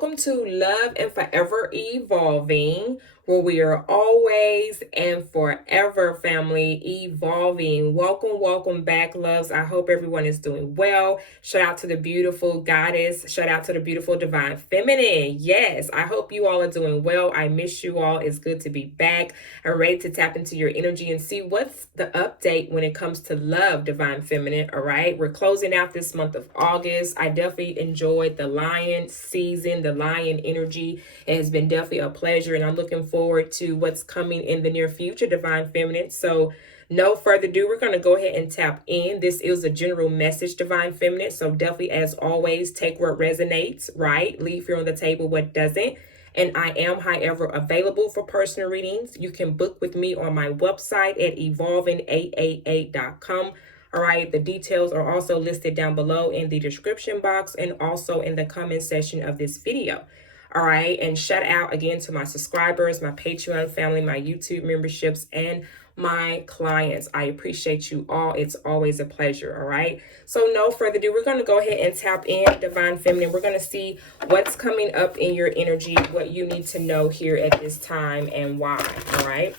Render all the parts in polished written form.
welcome to Love and Forever Evolving, where we are always and forever, family, evolving. Welcome back, loves. I hope everyone is doing well. Shout out to the beautiful goddess. Shout out to the beautiful divine feminine. Yes, I hope you all are doing well. I miss you all. It's good to be back. I'm ready to tap into your energy and see what's the update when it comes to love, divine feminine. All right, we're closing out this month of August. I definitely enjoyed the lion season, the lion energy. It has been definitely a pleasure, and I'm looking forward to what's coming in the near future, divine feminine. So no further ado, we're going to go ahead and tap in. This is a general message, divine feminine. So definitely, as always, take what resonates, right? Leave here on the table what doesn't. And I am, however, available for personal readings. You can book with me on my website at evolving888.com. All right, the details are also listed down below in the description box and also in the comment section of this video. All right, and shout out again to my subscribers, my Patreon family, my YouTube memberships, and my clients. I appreciate you all. It's always a pleasure. All right, so no further ado, we're going to go ahead and tap in, divine feminine. We're going to see what's coming up in your energy, what you need to know here at this time, and why. All right,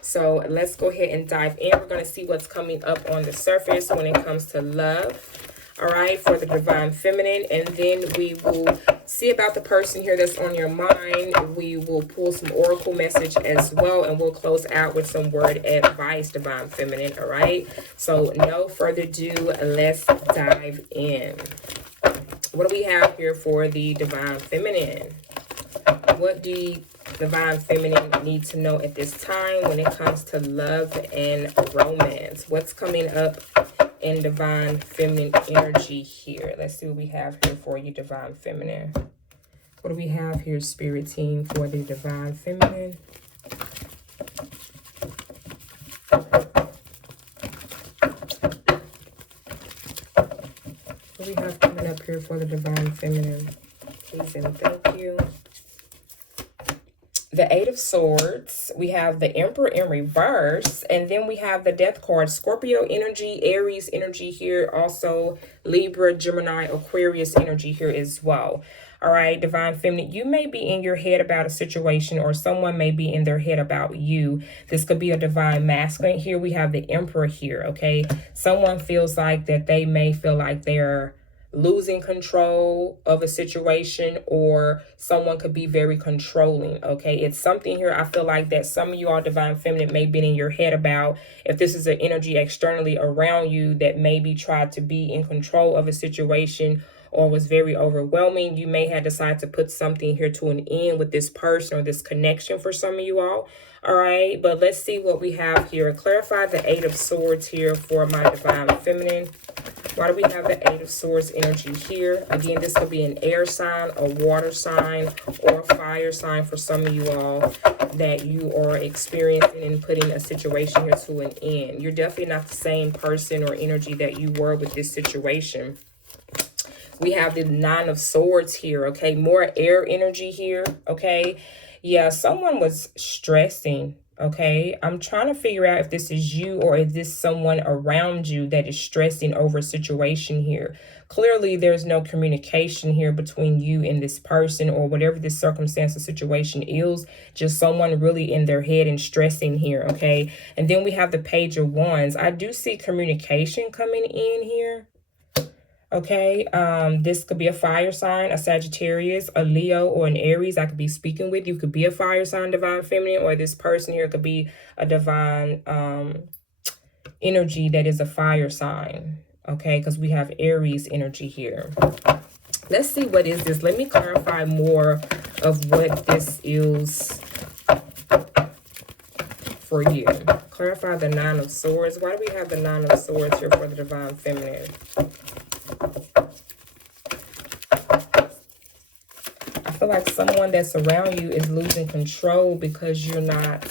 so let's go ahead and dive in. We're going to see what's coming up on the surface when it comes to love. All right, for the divine feminine, and then we will see about the person here that's on your mind. We will pull some oracle message as well, and we'll close out with some word advice, divine feminine. All right, so no further ado, let's dive in. What do we have here for the divine feminine? What do the divine feminine need to know at this time when it comes to love and romance? What's coming up in divine feminine energy here? Let's see what we have here for you, divine feminine. What do we have here, spirit team, for the divine feminine? What do we have coming up here for the divine feminine? Please and thank you. The Eight of Swords, we have the Emperor in reverse, and then we have the Death card, Scorpio energy, Aries energy here, also Libra, Gemini, Aquarius energy here as well. All right, divine feminine, you may be in your head about a situation, or someone may be in their head about you. This could be a divine masculine. Here we have the Emperor here, okay? Someone feels like that they may feel like they're losing control of a situation, or someone could be very controlling. Okay, it's something here I feel like that some of you all, divine feminine, may be in your head about. If this is an energy externally around you that maybe tried to be in control of a situation or was very overwhelming, you may have decided to put something here to an end with this person or this connection for some of you all. All right, but let's see what we have here. Clarify the Eight of Swords here for my divine feminine. Why do we have the Eight of Swords energy here? Again, this could be an air sign, a water sign, or a fire sign for some of you all that you are experiencing and putting a situation here to an end. You're definitely not the same person or energy that you were with this situation. We have the Nine of Swords here, okay? More air energy here, okay? Yeah, someone was stressing, okay? I'm trying to figure out if this is you or is this someone around you that is stressing over a situation here. Clearly, there's no communication here between you and this person or whatever this circumstance or situation is. Just someone really in their head and stressing here, okay? And then we have the Page of Wands. I do see communication coming in here. Okay, this could be a fire sign, a Sagittarius, a Leo, or an Aries I could be speaking with. You could be a fire sign, divine feminine, or this person here could be a divine energy that is a fire sign. Okay, because we have Aries energy here. Let's see, what is this? Let me clarify more of what this is for you. Clarify the Nine of Swords. Why do we have the Nine of Swords here for the divine feminine? I feel like someone that's around you is losing control because you're not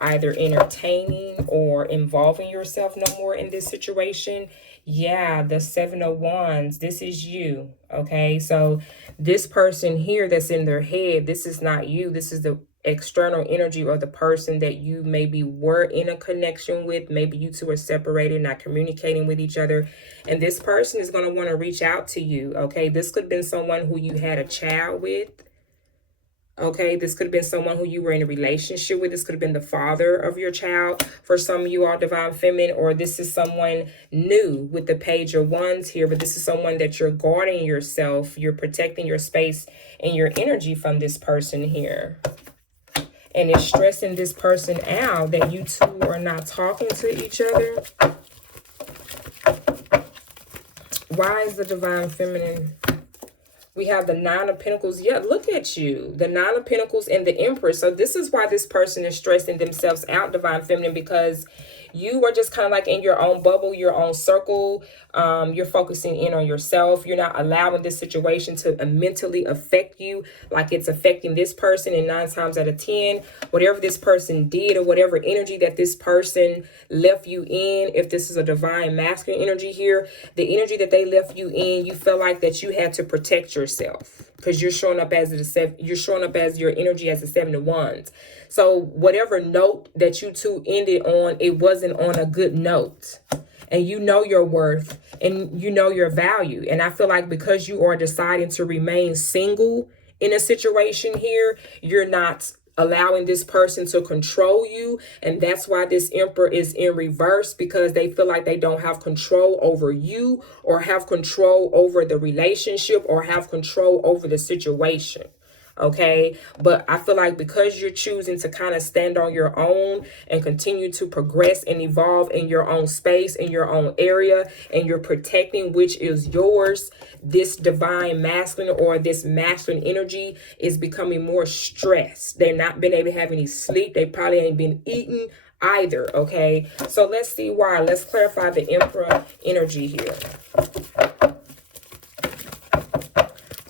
either entertaining or involving yourself no more in this situation. Yeah, the Seven of Wands, this is you, okay? So this person here that's in their head, this is not you. This is the external energy or the person that you maybe were in a connection with. Maybe you two are separated, not communicating with each other. And this person is going to want to reach out to you. Okay. This could have been someone who you had a child with. Okay, this could have been someone who you were in a relationship with. This could have been the father of your child for some of you all, divine feminine, or this is someone new with the page of wands here, but this is someone that you're guarding yourself. You're protecting your space and your energy from this person here. And it's stressing this person out that you two are not talking to each other. Why is the divine feminine? We have the Nine of Pentacles. Yeah, look at you. The Nine of Pentacles and the Empress. So this is why this person is stressing themselves out, divine feminine, because you are just kind of like in your own bubble, your own circle. You're focusing in on yourself. You're not allowing this situation to mentally affect you like it's affecting this person. And 9 times out of 10, whatever this person did or whatever energy that this person left you in, if this is a divine masculine energy here, the energy that they left you in, you feel like that you had to protect yourself because you're showing up as your energy as a 7 of Wands. So whatever note that you two ended on, it wasn't on a good note. And you know your worth and you know your value. And I feel like because you are deciding to remain single in a situation here, you're not allowing this person to control you. And that's why this Emperor is in reverse, because they feel like they don't have control over you or have control over the relationship or have control over the situation. Okay, but I feel like because you're choosing to kind of stand on your own and continue to progress and evolve in your own space, in your own area, and you're protecting which is yours, this divine masculine or this masculine energy is becoming more stressed. They're not been able to have any sleep. They probably ain't been eating either. Okay, so let's see why. Let's clarify the Emperor energy here.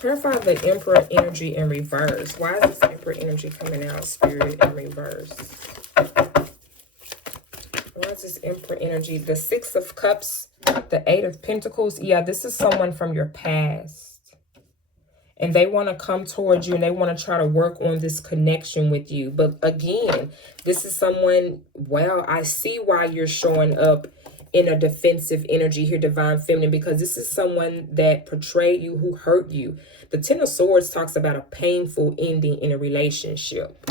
Clarify the Emperor energy in reverse. Why is this Emperor energy coming out, Spirit, in reverse? Why is this Emperor energy? The 6 of Cups, the 8 of Pentacles. Yeah, this is someone from your past. And they want to come towards you and they want to try to work on this connection with you. But again, this is someone, well, I see why you're showing up in a defensive energy here, divine feminine, because this is someone that portrayed you, who hurt you. The 10 of Swords talks about a painful ending in a relationship.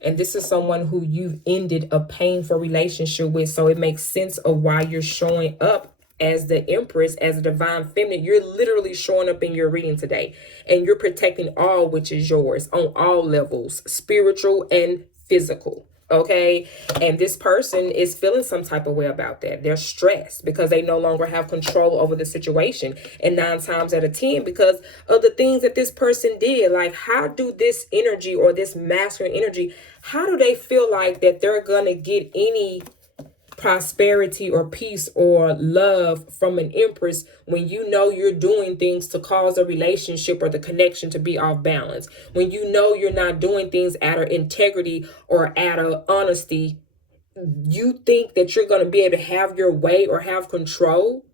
And this is someone who you've ended a painful relationship with. So it makes sense of why you're showing up as the Empress, as a divine feminine. You're literally showing up in your reading today. And you're protecting all which is yours on all levels, spiritual and physical. Okay, and this person is feeling some type of way about that. They're stressed because they no longer have control over the situation. And 9 times out of 10, because of the things that this person did. Like, how do this energy or this masculine energy, how do they feel like that they're gonna get any prosperity or peace or love from an Empress when you know you're doing things to cause a relationship or the connection to be off balance, when you know you're not doing things out of integrity or out of honesty? You think that you're going to be able to have your way or have control?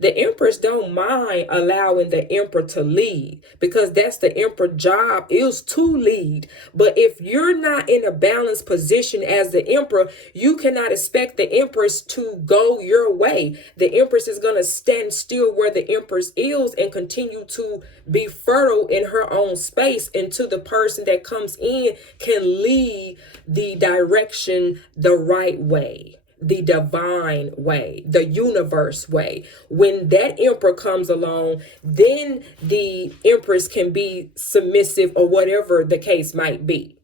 The Empress don't mind allowing the Emperor to lead, because that's the Emperor job, is to lead. But if you're not in a balanced position as the Emperor, you cannot expect the Empress to go your way. The Empress is going to stand still where the Empress is and continue to be fertile in her own space until the person that comes in can lead the direction the right way, the divine way, the universe way. When that Emperor comes along, then the Empress can be submissive or whatever the case might be.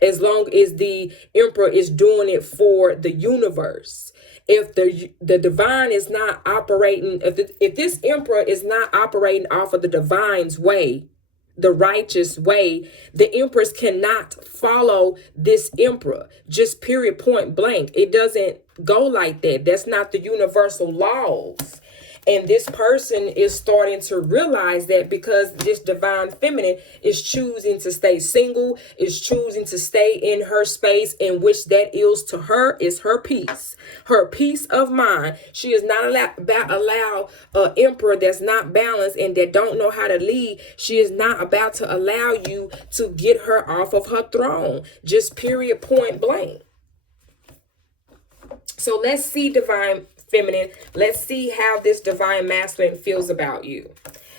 As long as the Emperor is doing it for the universe. If the divine is not operating, if this Emperor is not operating off of the divine's way, the righteous way, the Empress cannot follow this Emperor. Just period, point blank. It doesn't go like that. That's not the universal laws. And this person is starting to realize that, because this divine feminine is choosing to stay single, is choosing to stay in her space, in which that is to her is her peace of mind. She is not allow an emperor that's not balanced and that don't know how to lead. She is not about to allow you to get her off of her throne. Just period, point blank. So let's see, divine feminine. Let's see how this divine masculine feels about you.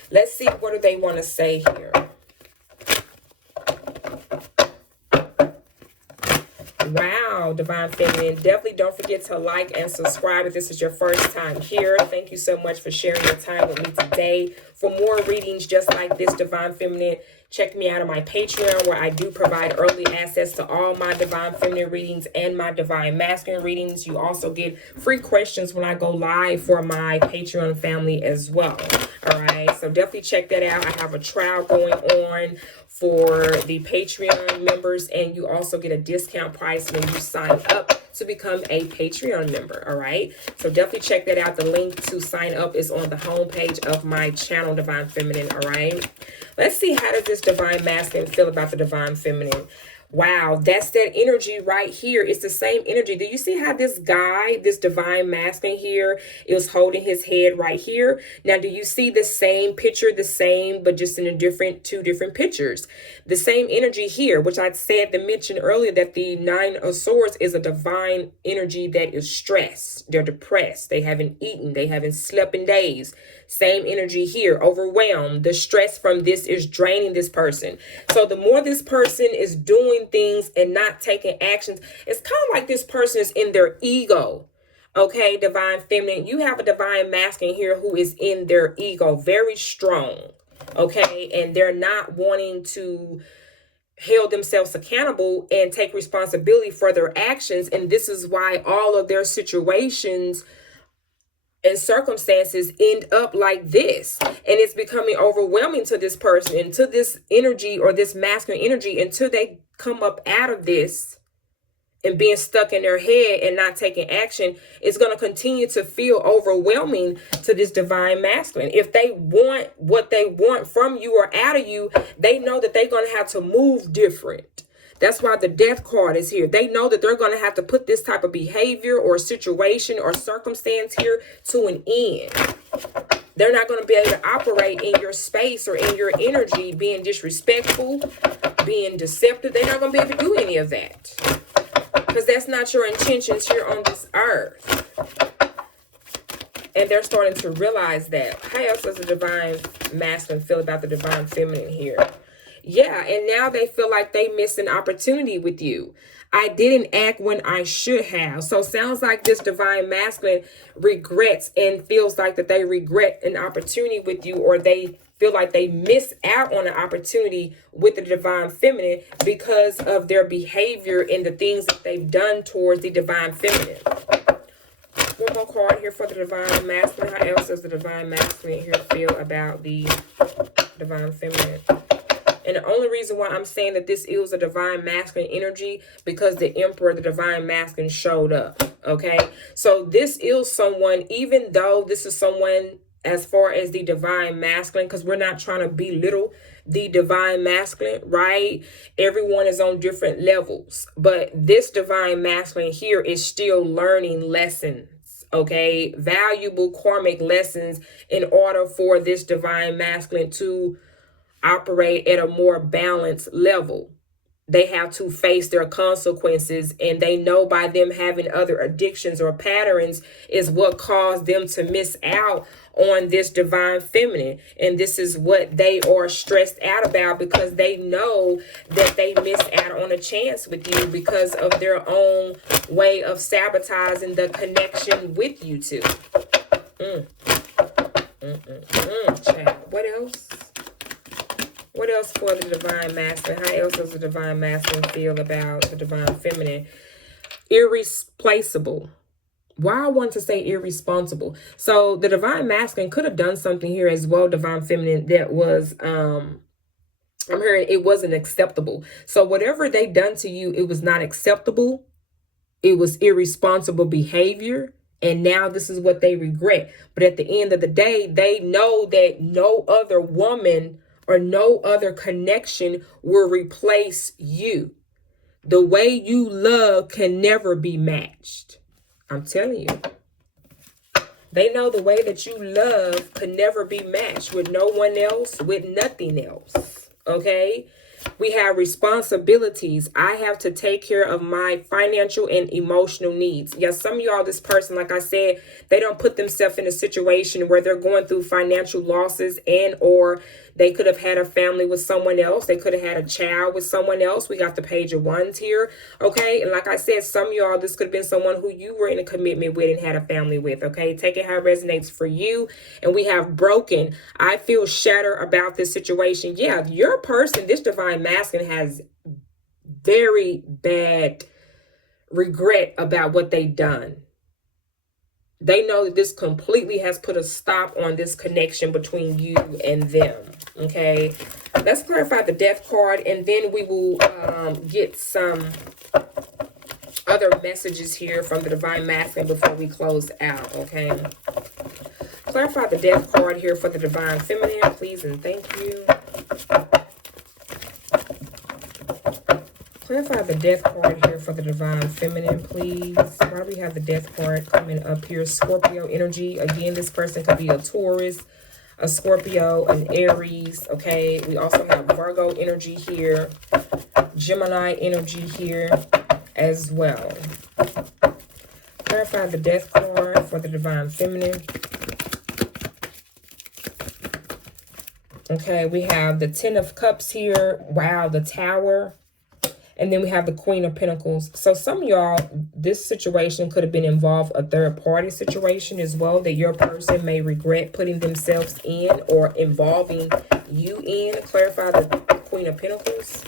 Let's see, what do they want to say here? Wow, divine feminine. Definitely don't forget to like and subscribe if this is your first time here. Thank you so much for sharing your time with me today. For more readings just like this, divine feminine, check me out on my Patreon, where I do provide early access to all my divine feminine readings and my divine masculine readings. You also get free questions when I go live for my Patreon family as well. All right, so definitely check that out. I have a trial going on for the Patreon members, and you also get a discount price when you sign up to become a Patreon member. All right, so definitely check that out. The link to sign up is on the homepage of my channel, Divine Feminine. All right, let's see, how does this divine masculine feel about the divine feminine? Wow, that's that energy right here. It's the same energy. Do you see how this guy, this divine masculine here, is holding his head right here? Now, do you see the same picture, the same, but just in a different, two different pictures? The same energy here, which I said to mention earlier, that the Nine of Swords is a divine energy that is stressed. They're depressed. They haven't eaten. They haven't slept in days. Same energy here, overwhelmed. The stress from this is draining this person. So the more this person is doing things and not taking actions, it's kind of like this person is in their ego. Okay, divine feminine, you have a divine masculine here who is in their ego, very strong. Okay, and they're not wanting to hold themselves accountable and take responsibility for their actions. And this is why all of their situations and circumstances end up like this, and it's becoming overwhelming to this person and to this energy, or this masculine energy, until they come up out of this and being stuck in their head and not taking action. It's going to continue to feel overwhelming to this divine masculine. If they want what they want from you or out of you, they know that they're going to have to move different. That's why the death card is here. They know that they're going to have to put this type of behavior or situation or circumstance here to an end. They're not going to be able to operate in your space or in your energy being disrespectful, being deceptive. They're not going to be able to do any of that, because that's not your intentions here on this earth. And they're starting to realize that. How else does the divine masculine feel about the divine feminine here? Yeah, and now they feel like they missed an opportunity with you. I didn't act when I should have. So sounds like this divine masculine regrets and feels like that they regret an opportunity with you, or they feel like they miss out on an opportunity with the divine feminine because of their behavior and the things that they've done towards the divine feminine. One more card here for the divine masculine. How else does the divine masculine here feel about the divine feminine? And the only reason why I'm saying that this is a divine masculine energy, because the emperor, the divine masculine, showed up. Okay, so this is someone, even though this is someone as far as the divine masculine, because we're not trying to belittle the divine masculine, right? Everyone is on different levels, but this divine masculine here is still learning lessons. Okay, valuable karmic lessons, in order for this divine masculine to operate at a more balanced level. They have to face their consequences, and they know by them having other addictions or patterns is what caused them to miss out on this divine feminine. And this is what they are stressed out about, because they know that they missed out on a chance with you because of their own way of sabotaging the connection with you two. Child. What else? What else for the divine masculine? How else does the divine masculine feel about the divine feminine? Irreplaceable. Why I want to say irresponsible. So the divine masculine could have done something here as well, divine feminine, that was, I'm hearing it wasn't acceptable. So whatever they done to you, it was not acceptable. It was irresponsible behavior. And now this is what they regret. But at the end of the day, they know that no other woman or no other connection will replace you. The way you love can never be matched. I'm telling you. They know the way that you love could never be matched with no one else, with nothing else. Okay? We have responsibilities. I have to take care of my financial and emotional needs. Yes, some of y'all, this person, like I said, they don't put themselves in a situation where they're going through financial losses, and or they could have had a family with someone else. They could have had a child with someone else. We got the page of wands here. Okay. And like I said, some of y'all, this could have been someone who you were in a commitment with and had a family with. Okay. Take it how it resonates for you. And we have broken. I feel shattered about this situation. Yeah. Your person, this divine masculine, has very bad regret about what they've done. They know that this completely has put a stop on this connection between you and them. Okay, let's clarify the death card, and then we will get some other messages here from the divine masculine before we close out. Okay, clarify the death card here for the divine feminine, please, and thank you. Clarify the death card here for the divine feminine, please. Why we have the death card coming up here? Scorpio energy. Again, this person could be a Taurus, a Scorpio, an Aries. Okay, we also have Virgo energy here, Gemini energy here as well. Clarify the death card for the divine feminine. Okay, we have the Ten of Cups here. Wow, the Tower. And then we have the Queen of Pentacles. So some of y'all, this situation could have been involved a third party situation as well, that your person may regret putting themselves in or involving you in. Clarify the Queen of Pentacles.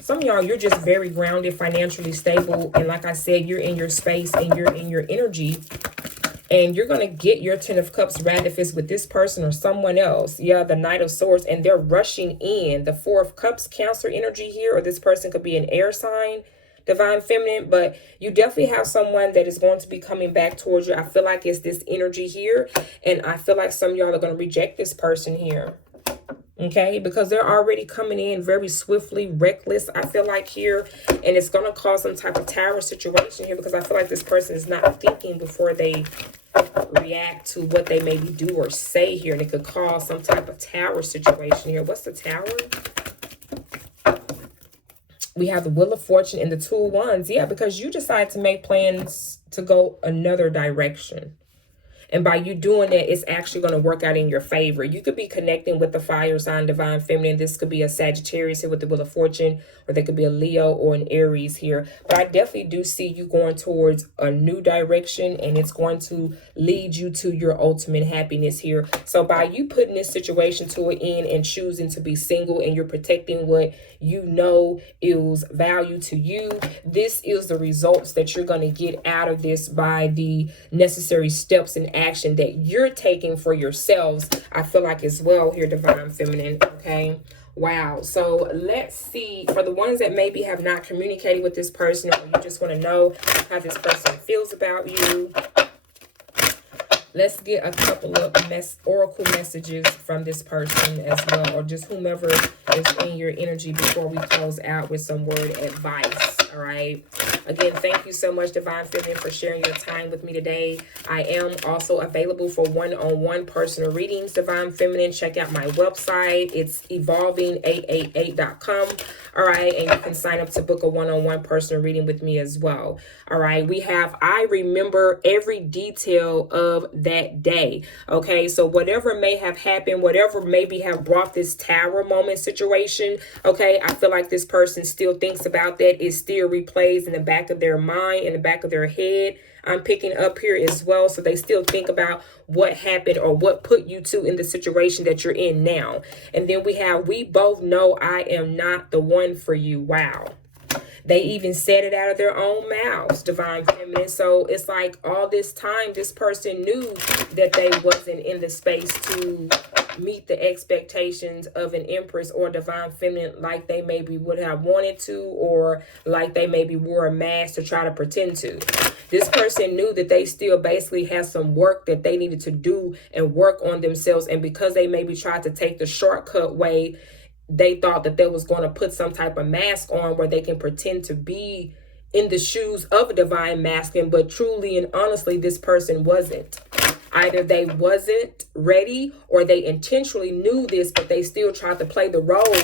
Some of y'all, you're just very grounded, financially stable. And like I said, you're in your space and you're in your energy. And you're going to get your Ten of Cups, rather if it's with this person or someone else. Yeah, the Knight of Swords, and they're rushing in. The Four of Cups, Cancer energy here, or this person could be an air sign, divine feminine. But you definitely have someone that is going to be coming back towards you. I feel like it's this energy here. And I feel like some of y'all are going to reject this person here. Okay, because they're already coming in very swiftly, reckless, I feel like here. And it's going to cause some type of tower situation here, because I feel like this person is not thinking before they react to what they maybe do or say here. And it could cause some type of tower situation here. What's the Tower? We have the Wheel of Fortune and the Two of Wands. Yeah, because you decide to make plans to go another direction. And by you doing that, it's actually going to work out in your favor. You could be connecting with the fire sign, divine feminine. This could be a Sagittarius here with the Wheel of Fortune, or they could be a Leo or an Aries here. But I definitely do see you going towards a new direction, and it's going to lead you to your ultimate happiness here. So by you putting this situation to an end and choosing to be single, and you're protecting what you know is value to you, this is the results that you're going to get out of this by the necessary steps and action that you're taking for yourselves, I feel like, as well here, divine feminine. Okay, wow. So let's see, for the ones that maybe have not communicated with this person, or you just want to know how this person feels about you, let's get a couple of oracle messages from this person as well, or just whomever is in your energy, before we close out with some word advice. All right. Again, thank you so much, divine feminine, for sharing your time with me today. I am also available for one-on-one personal readings, divine feminine. Check out my website. It's evolving888.com. All right. And you can sign up to book a one-on-one personal reading with me as well. All right. We have, I remember every detail of that day. Okay. So whatever may have happened, whatever maybe have brought this tower moment situation. Okay. I feel like this person still thinks about that. It still replays in the back of their mind, in the back of their head. I'm picking up here as well. So they still think about what happened or what put you two in the situation that you're in now. And then we have, we both know I am not the one for you. Wow. They even said it out of their own mouths, divine feminine. So it's like all this time, this person knew that they wasn't in the space to meet the expectations of an empress or divine feminine like they maybe would have wanted to, or like they maybe wore a mask to try to pretend to. This person knew that they still basically had some work that they needed to do and work on themselves. And because they maybe tried to take the shortcut way, they thought that they was going to put some type of mask on where they can pretend to be in the shoes of a divine masculine, but truly and honestly, this person wasn't. Either they wasn't ready or they intentionally knew this, but they still tried to play the role,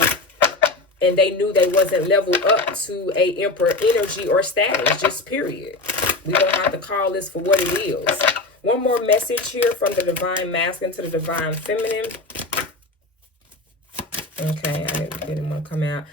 and they knew they wasn't leveled up to a emperor energy or status, just period. We don't have to call this for what it is. One more message here from the divine masculine to the divine feminine. Okay, I didn't get him to come out.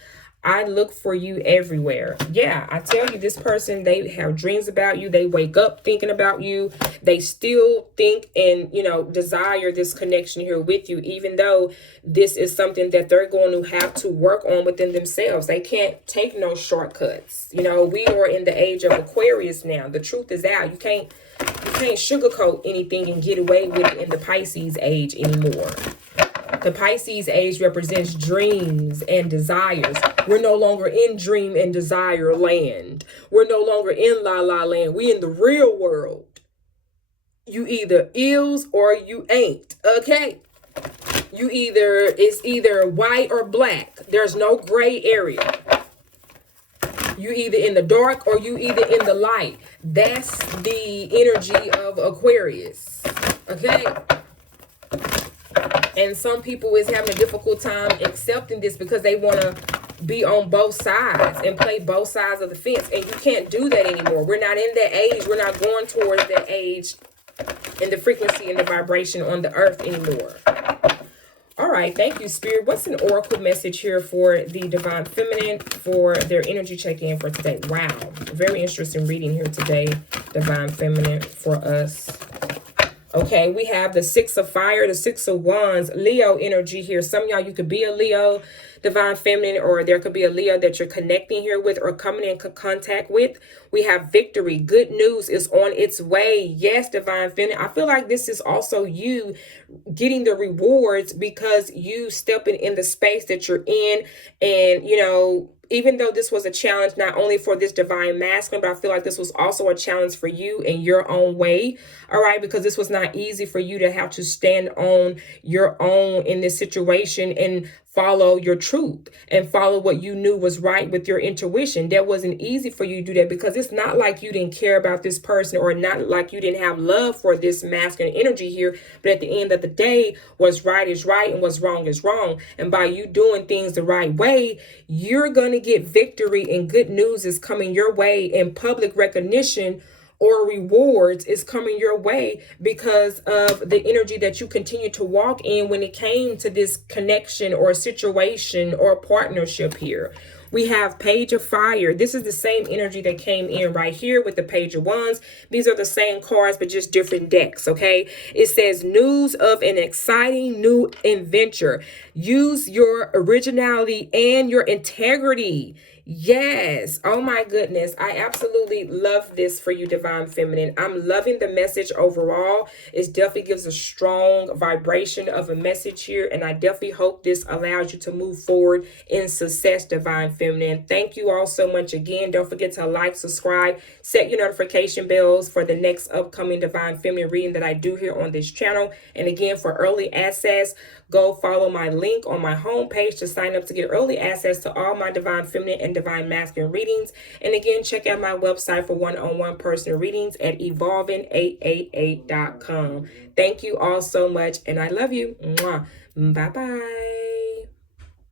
I look for you everywhere. Yeah, I tell you, this person, they have dreams about you. They wake up thinking about you. They still think and, desire this connection here with you, even though this is something that they're going to have to work on within themselves. They can't take no shortcuts. We are in the age of Aquarius now. The truth is out. You can't sugarcoat anything and get away with it in the Pisces age anymore. The Pisces age represents dreams and desires. We're no longer in dream and desire land. We're no longer in la la land. We in the real world. You either is or you ain't. Okay? It's either white or black. There's no gray area. You either in the dark or you either in the light. That's the energy of Aquarius. Okay? And some people is having a difficult time accepting this because they want to be on both sides and play both sides of the fence. And you can't do that anymore. We're not in that age. We're not going towards that age in the frequency and the vibration on the earth anymore. All right. Thank you, Spirit. What's an oracle message here for the divine feminine for their energy check-in for today? Wow. Very interesting reading here today, divine feminine, for us. Okay, we have the 6 of fire, the 6 of wands, Leo energy here. Some of y'all, you could be a Leo, divine feminine, or there could be a Leo that you're connecting here with or coming in contact with. We have victory. Good news is on its way. Yes, divine feminine. I feel like this is also you getting the rewards because you stepping in the space that you're in. And, even though this was a challenge, not only for this divine masculine, but I feel like this was also a challenge for you in your own way. All right. Because this was not easy for you to have to stand on your own in this situation and follow your truth and follow what you knew was right with your intuition. That wasn't easy for you to do that because it's not like you didn't care about this person or not like you didn't have love for this masculine energy here. But at the end of the day, what's right is right and what's wrong is wrong. And by you doing things the right way, you're going to get victory and good news is coming your way and public recognition or rewards is coming your way because of the energy that you continue to walk in when it came to this connection or situation or partnership here. We have Page of Fire. This is the same energy that came in right here with the Page of Wands. These are the same cards, but just different decks, okay? It says news of an exciting new adventure. Use your originality and your integrity. Yes. Oh my goodness. I absolutely love this for you, divine feminine. I'm loving the message overall. It definitely gives a strong vibration of a message here. And I definitely hope this allows you to move forward in success, divine feminine. Thank you all so much again. Don't forget to like, subscribe, set your notification bells for the next upcoming divine feminine reading that I do here on this channel. And again, for early access, go follow my link on my homepage to sign up to get early access to all my divine feminine and divine masculine readings. And again, check out my website for one-on-one personal readings at evolving888.com. Thank you all so much, and I love you. Mwah. Bye-bye.